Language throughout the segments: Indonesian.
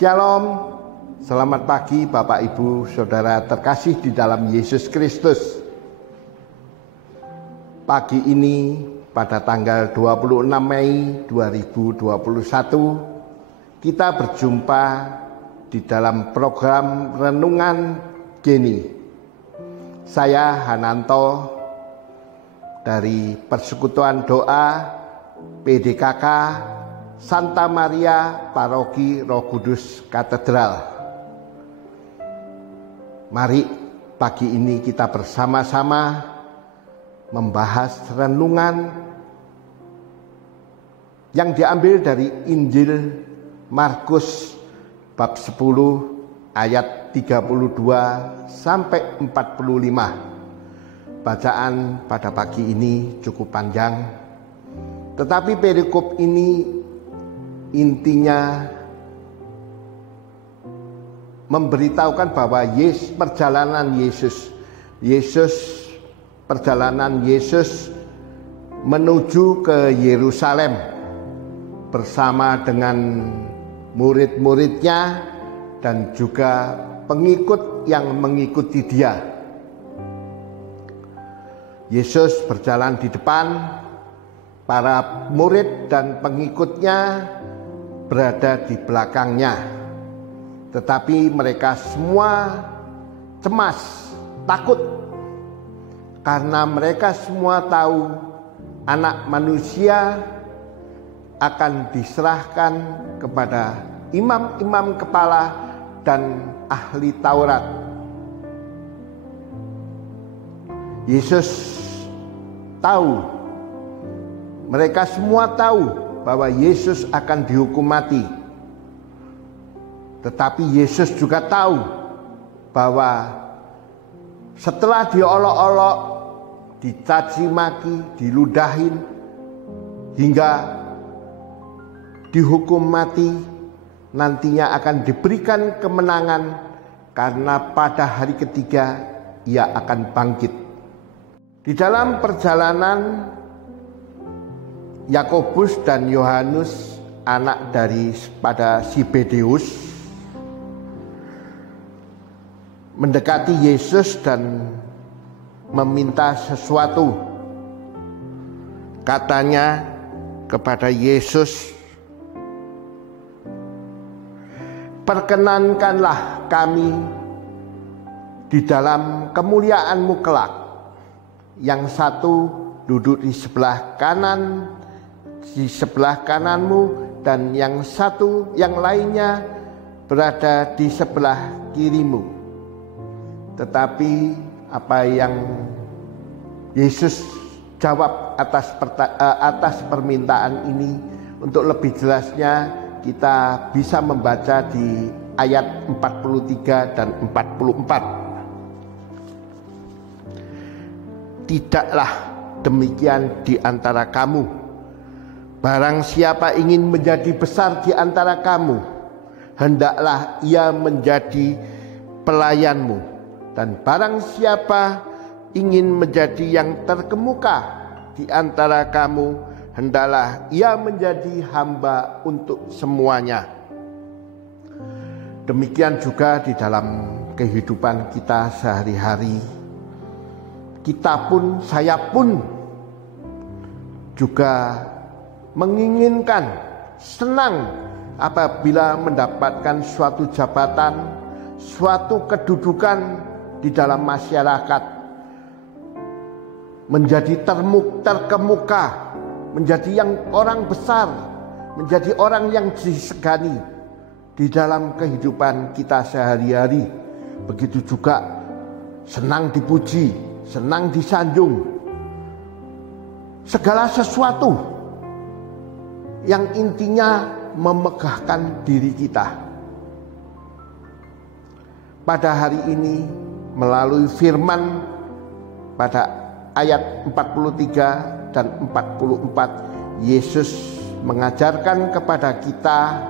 Shalom, selamat pagi Bapak Ibu Saudara terkasih di dalam Yesus Kristus. Pagi ini pada tanggal 26 Mei 2021 kita berjumpa di dalam program Renungan Geni. Saya Hananto dari Persekutuan Doa PDKK Santa Maria Paroki Roh Kudus Katedral. Mari pagi ini kita bersama-sama membahas renungan yang diambil dari Injil Markus bab 10 ayat 32 sampai 45. Bacaan pada pagi ini cukup panjang, tetapi perikop ini intinya memberitahukan bahwa perjalanan Yesus menuju ke Yerusalem bersama dengan murid-muridnya dan juga pengikut yang mengikuti dia. Yesus berjalan di depan, para murid dan pengikutnya berada di belakangnya. Tetapi mereka semua cemas, takut, karena mereka semua tahu Anak Manusia akan diserahkan kepada imam-imam kepala dan ahli Taurat. Yesus tahu, mereka semua tahu bahwa Yesus akan dihukum mati. Tetapi Yesus juga tahu bahwa setelah diolok-olok, dicaci maki, diludahin, hingga dihukum mati, nantinya akan diberikan kemenangan karena pada hari ketiga ia akan bangkit. Di dalam perjalanan, Yakobus dan Yohanes, anak daripada Zebedeus, mendekati Yesus dan meminta sesuatu. Katanya kepada Yesus, "Perkenankanlah kami di dalam kemuliaan-Mu kelak. Yang satu duduk di sebelah kananmu dan yang lainnya berada di sebelah kirimu." Tetapi apa yang Yesus jawab atas permintaan ini, untuk lebih jelasnya kita bisa membaca di ayat 43 dan 44. "Tidaklah demikian di antara kamu. Barang siapa ingin menjadi besar di antara kamu, hendaklah ia menjadi pelayanmu. Dan barang siapa ingin menjadi yang terkemuka di antara kamu, hendaklah ia menjadi hamba untuk semuanya." Demikian juga di dalam kehidupan kita sehari-hari. Saya pun juga menginginkan, senang apabila mendapatkan suatu jabatan, suatu kedudukan di dalam masyarakat, menjadi terkemuka, menjadi yang orang besar, menjadi orang yang disegani di dalam kehidupan kita sehari-hari. Begitu juga senang dipuji, senang disanjung, segala sesuatu yang intinya memegahkan diri kita. Pada hari ini melalui firman pada ayat 43 dan 44, Yesus mengajarkan kepada kita,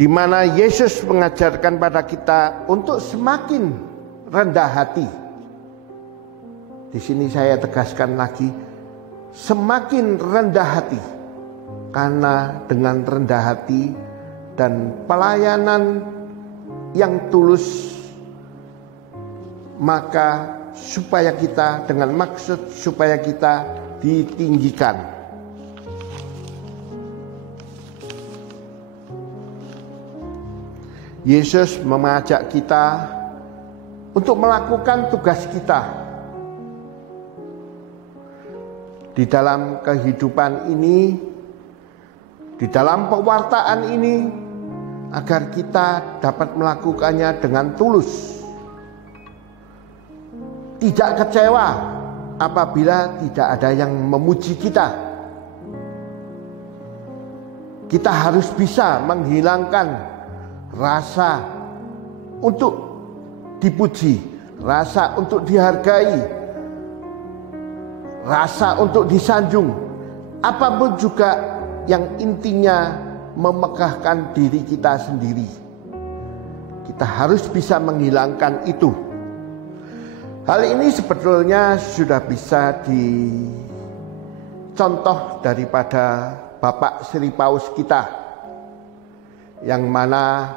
di mana Yesus mengajarkan pada kita untuk semakin rendah hati. Di sini saya tegaskan lagi, semakin rendah hati. karena dengan rendah hati dan pelayanan yang tulus, maka supaya kita, dengan maksud supaya kita ditinggikan. Yesus mengajak kita untuk melakukan tugas kita di dalam kehidupan ini, di dalam pewartaan ini, agar kita dapat melakukannya dengan tulus, tidak kecewa apabila tidak ada yang memuji kita. Kita harus bisa menghilangkan rasa untuk dipuji, rasa untuk dihargai, rasa untuk disanjung, apapun juga yang intinya memegahkan diri kita sendiri. Kita harus bisa menghilangkan itu. Hal ini sebetulnya sudah bisa dicontoh daripada Bapak Sri Paus kita, yang mana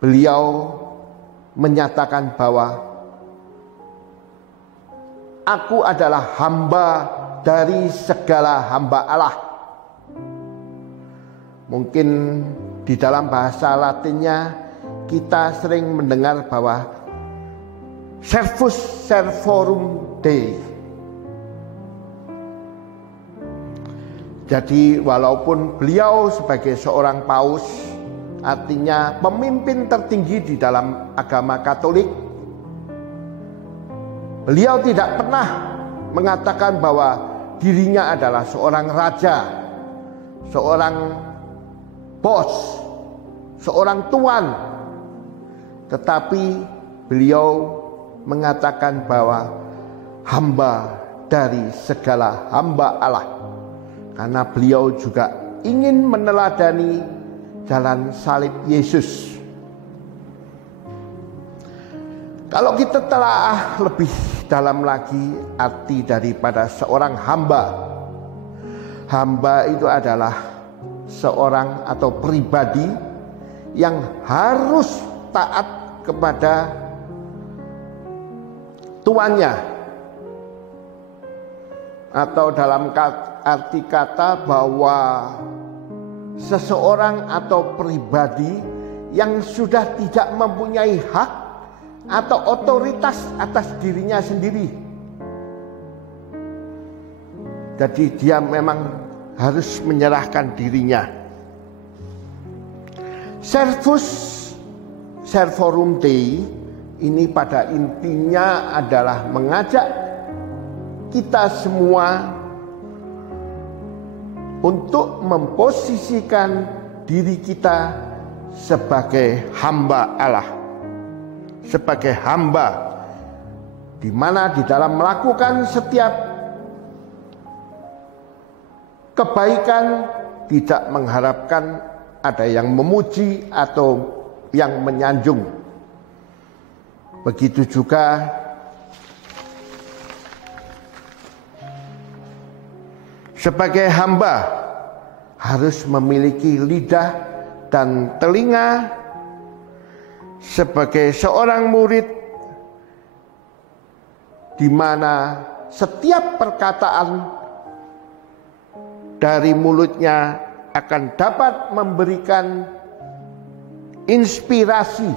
beliau menyatakan bahwa aku adalah hamba dari segala hamba Allah. Mungkin di dalam bahasa Latinnya kita sering mendengar bahwa servus servorum Dei. Jadi walaupun beliau sebagai seorang paus, artinya pemimpin tertinggi di dalam agama Katolik, beliau tidak pernah mengatakan bahwa dirinya adalah seorang raja, seorang bos, seorang tuan. Tetapi beliau mengatakan bahwa hamba dari segala hamba Allah. Karena beliau juga ingin meneladani jalan salib Yesus. Kalau kita telah lebih dalam lagi arti daripada seorang hamba. Hamba itu adalah seorang atau pribadi yang harus taat kepada tuannya. Atau dalam arti kata bahwa seseorang atau pribadi yang sudah tidak mempunyai hak atau otoritas atas dirinya sendiri. Jadi dia memang harus menyerahkan dirinya. Servus servorum Dei ini pada intinya adalah mengajak kita semua untuk memposisikan diri kita sebagai hamba Allah, sebagai hamba, di mana di dalam melakukan setiap kebaikan tidak mengharapkan ada yang memuji atau yang menyanjung. Begitu juga sebagai hamba harus memiliki lidah dan telinga. Sebagai seorang murid, di mana setiap perkataan dari mulutnya akan dapat memberikan inspirasi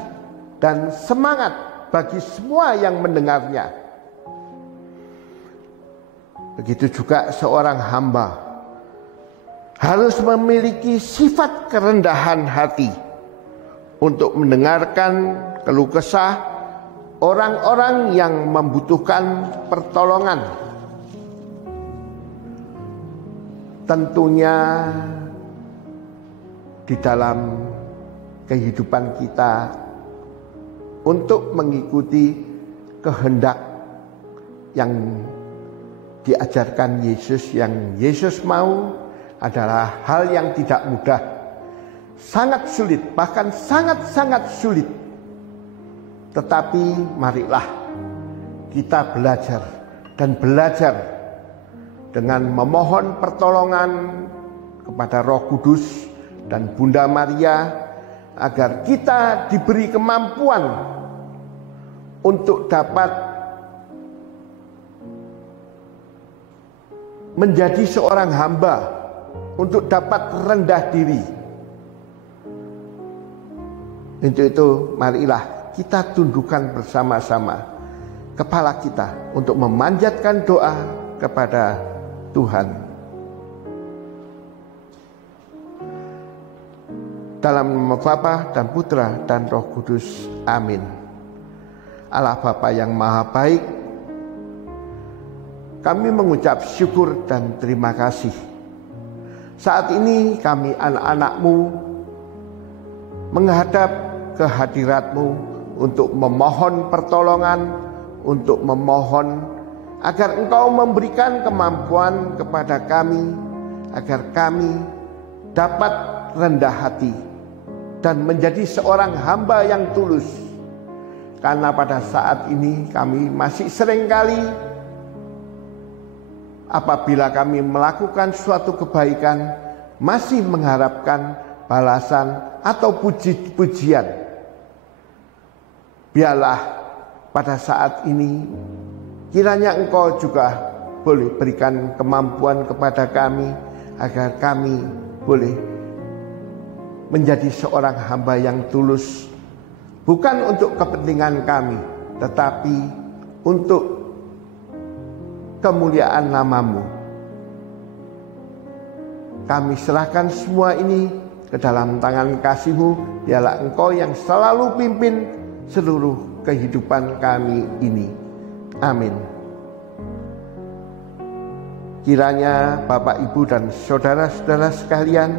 dan semangat bagi semua yang mendengarnya. Begitu juga seorang hamba harus memiliki sifat kerendahan hati untuk mendengarkan keluh kesah orang-orang yang membutuhkan pertolongan. Tentunya di dalam kehidupan kita untuk mengikuti kehendak yang diajarkan Yesus, yang Yesus mau, adalah hal yang tidak mudah, sangat sulit, bahkan sangat-sangat sulit. Tetapi marilah kita belajar dan belajar dengan memohon pertolongan kepada Roh Kudus dan Bunda Maria agar kita diberi kemampuan untuk dapat menjadi seorang hamba, untuk dapat rendah diri. Untuk itu marilah kita tundukkan bersama-sama kepala kita untuk memanjatkan doa kepada Tuhan. Dalam nama Bapa dan Putra dan Roh Kudus. Amin. Allah Bapa yang Maha Baik, kami mengucap syukur dan terima kasih. Saat ini kami anak-anak-Mu menghadap kehadirat-Mu untuk memohon pertolongan, untuk memohon agar Engkau memberikan kemampuan kepada kami, agar kami dapat rendah hati dan menjadi seorang hamba yang tulus. Karena pada saat ini kami masih seringkali apabila kami melakukan suatu kebaikan masih mengharapkan balasan atau puji-pujian. Biarlah pada saat ini kiranya Engkau juga boleh berikan kemampuan kepada kami agar kami boleh menjadi seorang hamba yang tulus, bukan untuk kepentingan kami, tetapi untuk kemuliaan nama-Mu. Kami serahkan semua ini ke dalam tangan kasih-Mu. Dialah Engkau yang selalu pimpin seluruh kehidupan kami ini. Amin. Kiranya Bapak, Ibu, dan saudara-saudara sekalian,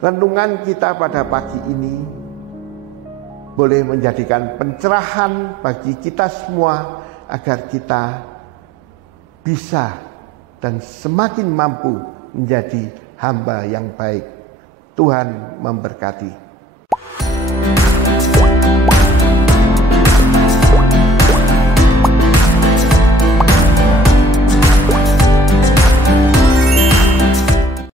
renungan kita pada pagi ini boleh menjadikan pencerahan bagi kita semua agar kita bisa dan semakin mampu menjadi hamba yang baik. Tuhan memberkati.